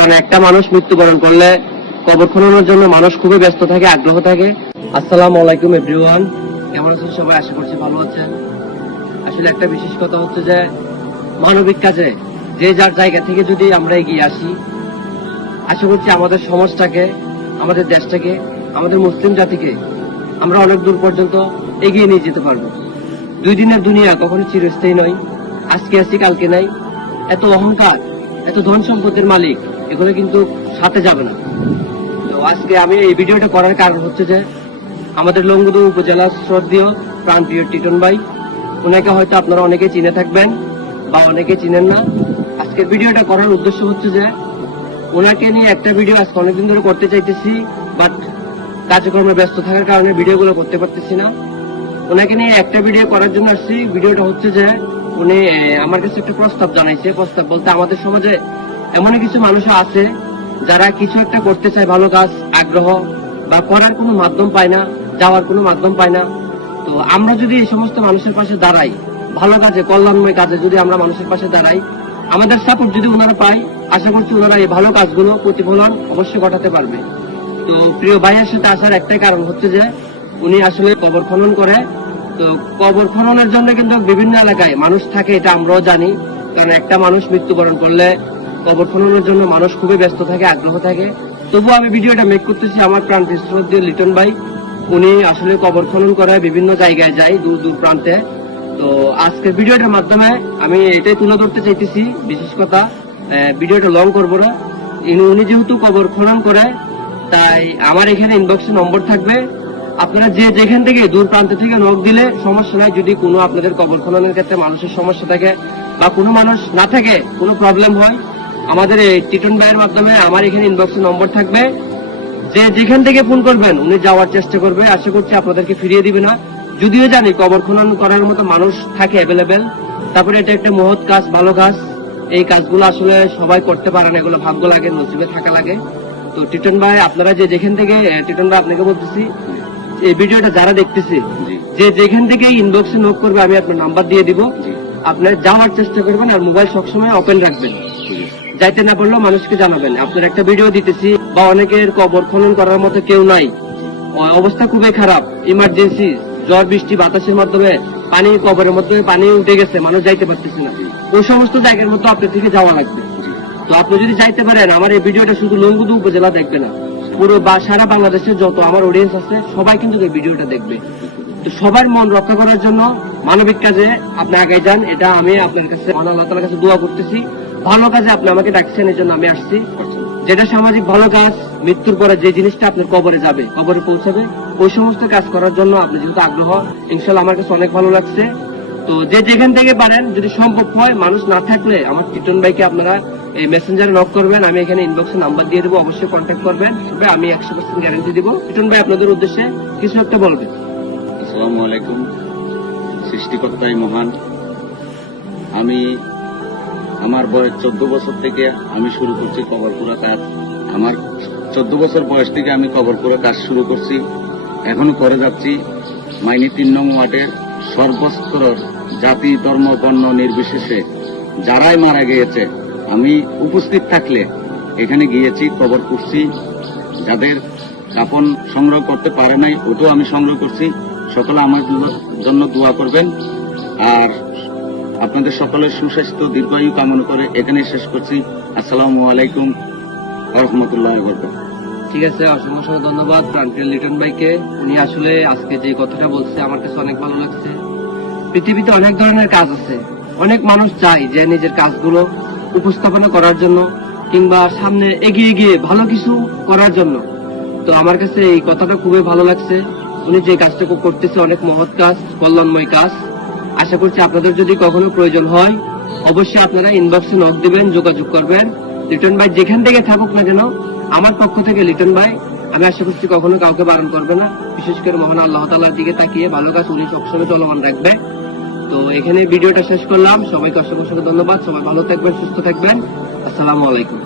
কারণ একটা মানুষ মৃত্যুবরণ করলে কবর খননের জন্য মানুষ খুবই ব্যস্ত থাকে, আগ্রহ থাকে। আসসালামু আলাইকুম এভরিওয়ান, কেমন আছেন সবাই? আশা করছি ভালো আছেন। আসলে একটা বিশেষ কথা হচ্ছে যে মানবিক কাজে যে যার জায়গা থেকে যদি আমরা এগিয়ে আসি, আশা করছি আমাদের সমাজটাকে, আমাদের দেশটাকে, আমাদের মুসলিম জাতিকে আমরা অনেক দূর পর্যন্ত এগিয়ে নিয়ে যেতে পারবো। 2 দিনের দুনিয়া কখনো চিরস্থায়ী নয়, আজকে আছি কালকে নাই। এত অহংকার, এত ধন সম্পদের মালিক, এগুলো কিন্তু সাথে যাবে না। তো আজকে আমি এই ভিডিওটা করার কারণ হচ্ছে যে আমাদের লংগদু উপজেলার শ্রদ্ধেয় প্রাণপ্রিয় টিটন ভাই, ওনাকে হয়তো আপনারা অনেকে চিনে থাকবেন বা অনেকে চিনেন না। আজকের ভিডিওটা করার উদ্দেশ্য হচ্ছে যে ওনাকে নিয়ে একটা ভিডিও আজকে অনেকদিন ধরে করতে চাইতেছি, বাট কার্যক্রমে ব্যস্ত থাকার কারণে ভিডিওগুলো করতে পারতেছি না। ওনাকে নিয়ে একটা ভিডিও করার জন্য আসছি। ভিডিওটা হচ্ছে যে উনি আমার কাছে একটা প্রস্তাব জানাইছে। প্রস্তাব বলতে আমাদের সমাজে এমন কিছু মানুষ আছে যারা কিছু একটা করতে চায়, ভালো কাজ, আগ্রহ বা করার কোনো মাধ্যম পায় না, যাওয়ার কোনো মাধ্যম পায় না। তো আমরা যদি এই সমস্ত মানুষের পাশে দাঁড়াই, ভালো কাজে, কল্যাণময় কাজে যদি আমরা মানুষের পাশে দাঁড়াই, আমাদের সাপোর্ট যদি ওনারা পাই, আশা করছি ওনারা এই ভালো কাজগুলো প্রতিফলন অবশ্যই ঘটাতে পারবে। তো প্রিয় ভাইয়ের সাথে আসার একটাই কারণ হচ্ছে যে উনি আসলে কবর খনন করে। তো কবর খননের জন্য কিন্তু বিভিন্ন এলাকায় মানুষ থাকে, এটা আমরাও জানি। কারণ একটা মানুষ মৃত্যুবরণ করলে কবর খননের জন্য মানুষ খুবই ব্যস্ত থাকে, আগ্রহ থাকে। তবুও আমি ভিডিওটা মেক করতেছি আমার প্রাণ শ্রদ্ধেয় লিটন ভাই। উনি আসলে কবর খনন করে বিভিন্ন জায়গায় যায়, দূর দূর প্রান্তে। তো আজকের ভিডিওটার মাধ্যমে আমি এটাই তুলে ধরতে চাইতেছি। বিশেষ কথা, ভিডিওটা লং করবো না। উনি যেহেতু কবর খনন করে, তাই আমার এখানে ইনবক্সে নম্বর থাকবে। আপনারা যে যেখান থেকে দূর প্রান্ত থেকে নক দিলে সমস্যা নাই। যদি কোনো আপনাদের কবর খননের ক্ষেত্রে মানুষের সমস্যা থাকে বা কোনো মানুষ না থাকে, কোনো প্রবলেম হয়, আমাদের এই টিটন ভাইয়ের মাধ্যমে আমার এখানে ইনবক্সে নম্বর থাকবে। যে যেখান থেকে ফোন করবেন উনি যাওয়ার চেষ্টা করবে। আশা করছি আপনাদেরকে ফিরিয়ে দিবে না। যদিও জানি কবর খনন করার মতো মানুষ থাকে অ্যাভেলেবেল, তারপরে এটা একটা মহৎ কাজ, ভালো কাজ। এই কাজগুলো আসলে সবাই করতে পারে না, এগুলো ভাগ্য লাগে, নসিবে থাকা লাগে। তো টিটন ভাই, আপনারা যে যেখান থেকে, টিটন ভাই আপনাকে বলতেছি, এই ভিডিওটা যারা দেখতেছি, যে যেখান থেকে ইনবক্সে নক করবে আমি আপনার নাম্বার দিয়ে দিব। আপনার যাওয়ার চেষ্টা করবেন আর মোবাইল সবসময় ওপেন রাখবেন। যাইতে না পারলেও মানুষকে জানাবেন। আপনার একটা ভিডিও দিতেছি, বা অনেকের কবর খনন করার মতো কেউ নাই, অবস্থা খুবই খারাপ, ইমার্জেন্সি, ঝড় বৃষ্টি বাতাসের মাধ্যমে পানি, কবরের মধ্যে পানি উঠে গেছে, মানুষ যাইতে পারতেছে না। ওই সমস্ত জায়গার মধ্যে আপনার থেকে যাওয়া লাগবে। তো আপনি যদি যাইতে পারেন, আমার এই ভিডিওটা শুধু লংগদু উপজেলা দেখবে না, পুরো সারা বাংলাদেশের যত আমার অডিয়েন্স আছে সবাই কিন্তু এই ভিডিওটা দেখবে। তো সবার মন রক্ষা করার জন্য মানবিক কাজে আপনি আগে যান। এটা আমি আপনার কাছে, আল্লাহ তাআলার কাছে দোয়া করতেছি। ভালো কাজে আপনি আমাকে ডাকছেন, এই জন্য আমি আসছি। যেটা সামাজিক ভালো কাজ, মৃত্যুর পরে যে জিনিসটা আপনার কবরে যাবে, কবরে পৌঁছাবে, ওই সমস্ত কাজ করার জন্য আপনি যেহেতু আগ্রহ, ইনশাল্লাহ আমার কাছে অনেক ভালো লাগছে। তো যে যেখান থেকে পারেন, যদি সম্ভব হয়, মানুষ না থাকলে আমার টিটন ভাইকে আপনারা এই মেসেঞ্জারে নক করবেন। আমি এখানে ইনবক্সে নাম্বার দিয়ে দেবো, অবশ্যই কন্ট্যাক্ট করবেন। তবে আমি 100% গ্যারান্টি দিব। টিটন ভাই, আপনাদের উদ্দেশ্যে কিছু একটা বলবেন। আসসালামু আলাইকুম। সৃষ্টিকর্তাই মহান। আমি আমার বয়স 14 বছর থেকে আমি শুরু করছি কবর পুরা কাজ। আমার 14 বছর বয়স থেকে আমি কবর পুরা কাজ শুরু করছি, এখনো করে যাচ্ছি। মাইনি 3 নং ওয়ার্ডের সর্বস্তরের জাতি, ধর্ম, বর্ণ নির্বিশেষে যারাই মারা গিয়েছে, আমি উপস্থিত থাকলে এখানে গিয়েছি, কবর করছি। যাদের কাফন সংগ্রহ করতে পারে নাই, ওটাও আমি সংগ্রহ করছি। সকলে আমার জন্য দোয়া করবেন। আর আপনাদের সকলের সুস্বাস্থ্য, দীর্ঘায়ু কামনা করে এখানে শেষ করছি। আসসালামু আলাইকুম ওয়া রাহমাতুল্লাহি ওয়া বারাকাতুহু। ঠিক আছে, অসংখ্য ধন্যবাদ প্রাণপ্রিয় লিটন ভাইকে। উনি আসলে আজকে যে কথাটা বলছে আমার কাছে অনেক ভালো লাগছে। পৃথিবীতে অনেক ধরনের কাজ আছে, অনেক মানুষ চায় যে নিজের কাজগুলো উপস্থাপনা করার জন্য কিংবা সামনে এগিয়ে গিয়ে ভালো কিছু করার জন্য। তো আমার কাছে এই কথাটা খুবই ভালো লাগছে। উনি যে কাজটা করতেছে অনেক মহৎ কাজ, কল্যাণময় কাজ। আশা করছি আপনাদের যদি কখনো প্রয়োজন হয়, অবশ্যই আপনারা ইনবক্সে নক দিবেন, যোগাযোগ করবেন। লিটন ভাই যেখান থেকে থাকুক না কেন, আমার পক্ষ থেকে লিটন ভাই, আমি আশা করছি কখনো কাউকে বারণ করবে না। বিশেষ করে মহান আল্লাহ তাআলার দিকে তাকিয়ে ভালো কাজ উনি সবসময় চলমান রাখবে। তো এখানে ভিডিওটা শেষ করলাম। সবাইকে অসংখ্য ধন্যবাদ। সবাই ভালো থাকবেন, সুস্থ থাকবেন। আসসালামু আলাইকুম।